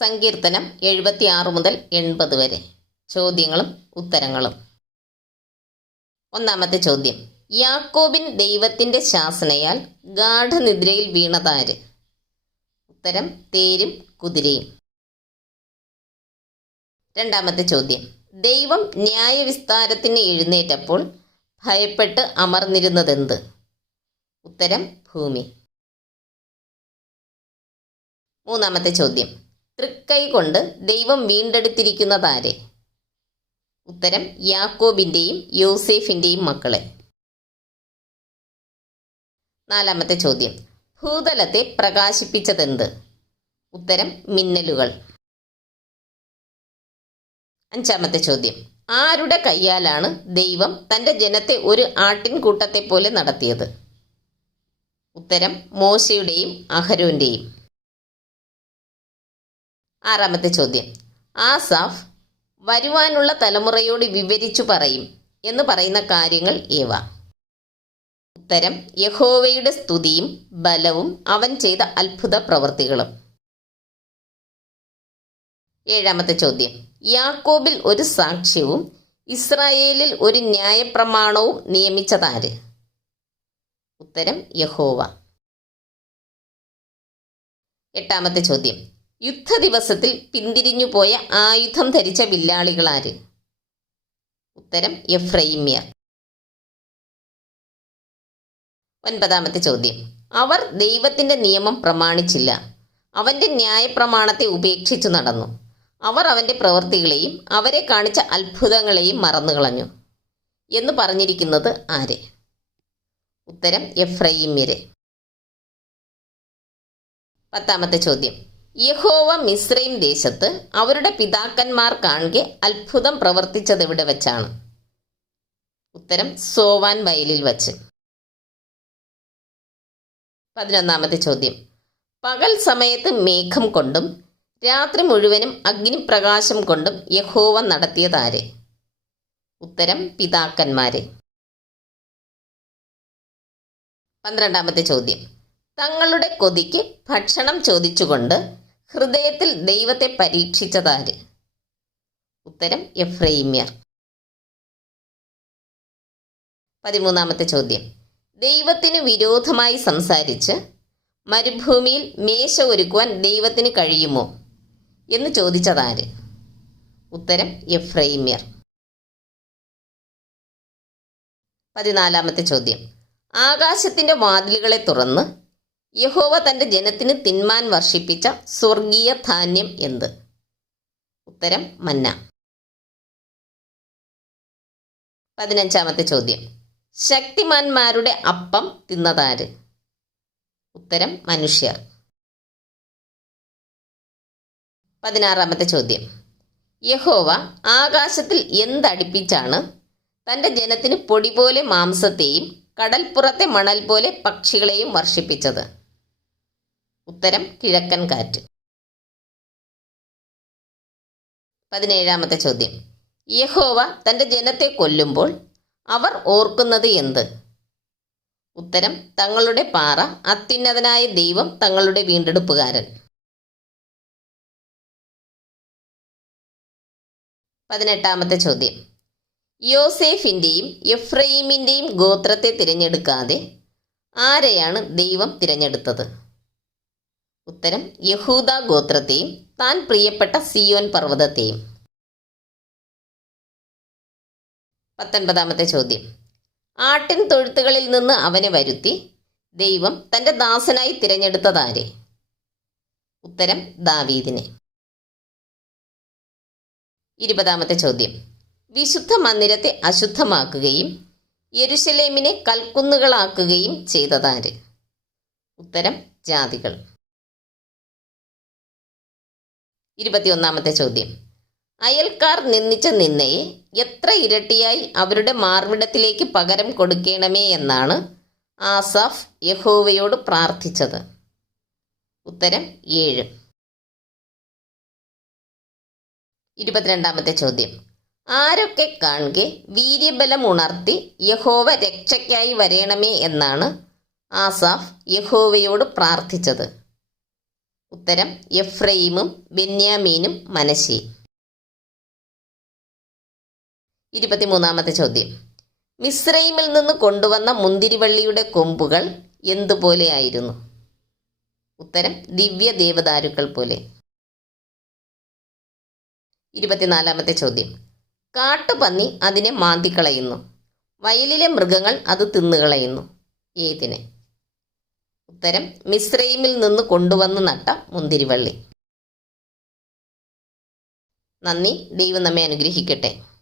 സങ്കീർത്തനം എഴുപത്തി ആറ് മുതൽ എൺപത് വരെ. ചോദ്യങ്ങളും ഉത്തരങ്ങളും. ഒന്നാമത്തെ ചോദ്യം. യാക്കോബിൻ ദൈവത്തിന്റെ ശാസനയാൽ ഗാഠനിദ്രയിൽ വീണതാര്? ഉത്തരം തേരും കുതിരയും. രണ്ടാമത്തെ ചോദ്യം. ദൈവം ന്യായവിസ്താരത്തിന് എഴുന്നേറ്റപ്പോൾ ഭയപ്പെട്ട് അമർന്നിരുന്നതെന്ത്? ഉത്തരം ഭൂമി. മൂന്നാമത്തെ ചോദ്യം. തൃക്കൈ കൊണ്ട് ദൈവം വീണ്ടെടുത്തിരിക്കുന്നതാരെ? ഉത്തരം യാക്കോബിന്റെയും യോസേഫിന്റെയും മക്കളെ. നാലാമത്തെ ചോദ്യം. ഭൂതലത്തെ പ്രകാശിപ്പിച്ചതെന്ത്? ഉത്തരം മിന്നലുകൾ. അഞ്ചാമത്തെ ചോദ്യം. ആരുടെ കയ്യാലാണ് ദൈവം തന്റെ ജനത്തെ ഒരു ആട്ടിൻകൂട്ടത്തെ പോലെ നടത്തിയത്? ഉത്തരം മോശയുടെയും അഹരോന്റെയും. ആറാമത്തെ ചോദ്യം. ആസാഫ് വരുവാനുള്ള തലമുറയോട് വിവരിച്ചു പറയും എന്ന് പറയുന്ന കാര്യങ്ങൾ ഏവ? ഉത്തരം യഹോവയുടെ സ്തുതിയും ബലവും അവൻ ചെയ്ത അത്ഭുത പ്രവൃത്തികളും. ഏഴാമത്തെ ചോദ്യം. യാക്കോബിൽ ഒരു സാക്ഷ്യവും ഇസ്രായേലിൽ ഒരു ന്യായപ്രമാണവും നിയമിച്ചതാര്? ഉത്തരം യഹോവ. എട്ടാമത്തെ ചോദ്യം. യുദ്ധ ദിവസത്തിൽ പിന്തിരിഞ്ഞു പോയ ആയുധം ധരിച്ച വില്ലാളികളാര് ഉത്തരം എഫ്രൈമ്യർ ഒൻപതാമത്തെ ചോദ്യം. അവർ ദൈവത്തിന്റെ നിയമം പ്രമാണിച്ചില്ല. അവന്റെ ന്യായപ്രമാണത്തെ ഉപേക്ഷിച്ചു നടന്നു. അവർ അവന്റെ പ്രവൃത്തികളെയും അവരെ കാണിച്ച അത്ഭുതങ്ങളെയും മറന്നുകളഞ്ഞു. എന്ന് പറഞ്ഞിരിക്കുന്നത് ആരെ? ഉത്തരം എഫ്രൈമ്യരെ പത്താമത്തെ ചോദ്യം. യഹോവ മിസ്രൈം ദേശത്ത് അവരുടെ പിതാക്കന്മാർ കാണുക അത്ഭുതം പ്രവർത്തിച്ചത് എവിടെ വെച്ചാണ്? ഉത്തരം സോവാൻ വയലിൽ വച്ച്. പതിനൊന്നാമത്തെ ചോദ്യം. പകൽ സമയത്ത് മേഘം കൊണ്ടും രാത്രി മുഴുവനും അഗ്നിപ്രകാശം കൊണ്ടും യഹോവ നടത്തിയതാരെ ഉത്തരം പിതാക്കന്മാരെ. പന്ത്രണ്ടാമത്തെ ചോദ്യം. തങ്ങളുടെ കൊതിക്ക് ഭക്ഷണം ചോദിച്ചുകൊണ്ട് ഹൃദയത്തിൽ ദൈവത്തെ പരീക്ഷിച്ചതാര്? ഉത്തരം എഫ്രൈമ്യർ പതിമൂന്നാമത്തെ ചോദ്യം. ദൈവത്തിന് വിരോധമായി സംസാരിച്ച് മരുഭൂമിയിൽ മേശ ഒരുക്കുവാൻ ദൈവത്തിന് കഴിയുമോ എന്ന് ചോദിച്ചതാര്? ഉത്തരം എഫ്രൈമ്യർ പതിനാലാമത്തെ ചോദ്യം. ആകാശത്തിന്റെ വാതിലുകളെ തുറന്ന് യഹോവ തന്റെ ജനത്തിന് തിന്മാൻ വർഷിപ്പിച്ച സ്വർഗീയ ധാന്യം എന്ത്? ഉത്തരം മന്ന. പതിനഞ്ചാമത്തെ ചോദ്യം. ശക്തിമാന്മാരുടെ അപ്പം തിന്നതാര്? ഉത്തരം മനുഷ്യർ. പതിനാറാമത്തെ ചോദ്യം. യഹോവ ആകാശത്തിൽ എന്തടിപ്പിച്ചാണ് തന്റെ ജനത്തിന് പൊടി പോലെ മാംസത്തെയും കടൽപ്പുറത്തെ മണൽ പോലെ പക്ഷികളെയും വർഷിപ്പിച്ചത്? ഉത്തരം കിഴക്കൻ കാറ്റ്. പതിനേഴാമത്തെ ചോദ്യം. യഹോവ തന്റെ ജനത്തെ കൊല്ലുമ്പോൾ അവർ ഓർക്കുന്നത് എന്ത്? ഉത്തരം തങ്ങളുടെ പാറ അത്യുന്നതനായ ദൈവം തങ്ങളുടെ വീണ്ടെടുപ്പുകാരൻ. പതിനെട്ടാമത്തെ ചോദ്യം. യോസേഫിന്റെയും എഫ്രൈമിന്റെയും ഗോത്രത്തെ തിരഞ്ഞെടുക്കാതെ ആരെയാണ് ദൈവം തിരഞ്ഞെടുത്തത്? ഉത്തരം യഹൂദ ഗോത്രത്തെയും താൻ പ്രിയപ്പെട്ട സിയോൻ പർവതത്തെയും. പത്തൊൻപതാമത്തെ ചോദ്യം. ആട്ടിൻ തൊഴുത്തുകളിൽ നിന്ന് അവനെ വരുത്തി ദൈവം തന്റെ ദാസനായി തിരഞ്ഞെടുത്തതാരെ? ഉത്തരം ദാവീദിനെ. ഇരുപതാമത്തെ ചോദ്യം. വിശുദ്ധ മന്ദിരത്തെ അശുദ്ധമാക്കുകയും യെരുശലേമിനെ കൽക്കുന്നുകളാക്കുകയും ചെയ്തതാര്? ഉത്തരം ജാതികൾ. ഇരുപത്തിയൊന്നാമത്തെ ചോദ്യം. അയൽക്കാർ നിന്നിച്ച നിന്നയെ എത്ര ഇരട്ടിയായി അവരുടെ മാർവിടത്തിലേക്ക് പകരം കൊടുക്കണമേ എന്നാണ് ആസാഫ് യഹോവയോട് പ്രാർത്ഥിച്ചത്. ഉത്തരം ഏഴ്. ഇരുപത്തിരണ്ടാമത്തെ ചോദ്യം. ആരൊക്കെ കാണുകെ വീര്യബലം ഉണർത്തി യഹോവ രക്ഷയ്ക്കായി വരേണമേ എന്നാണ് ആസാഫ് യഹോവയോട് പ്രാർത്ഥിച്ചത്. ഉത്തരം എഫ്രൈമും ബെന്യാമീനും മനശി ഇരുപത്തിമൂന്നാമത്തെ ചോദ്യം. മിസ്രൈമിൽ നിന്ന് കൊണ്ടുവന്ന മുന്തിരിവള്ളിയുടെ കൊമ്പുകൾ എന്തുപോലെയായിരുന്നു? ഉത്തരം ദിവ്യ ദേവദാരുക്കൾ പോലെ. ഇരുപത്തിനാലാമത്തെ ചോദ്യം. കാട്ടുപന്നി അതിനെ മാന്തിക്കളയുന്നു. വയലിലെ മൃഗങ്ങൾ അത് തിന്നുകളയുന്നു. ഏതിനെ? ഉത്തരം മിസ്രൈമിൽ നിന്ന് കൊണ്ടുവന്ന് നട്ട മുന്തിരിവള്ളി. നന്ദി. ദൈവം നമ്മെ അനുഗ്രഹിക്കട്ടെ.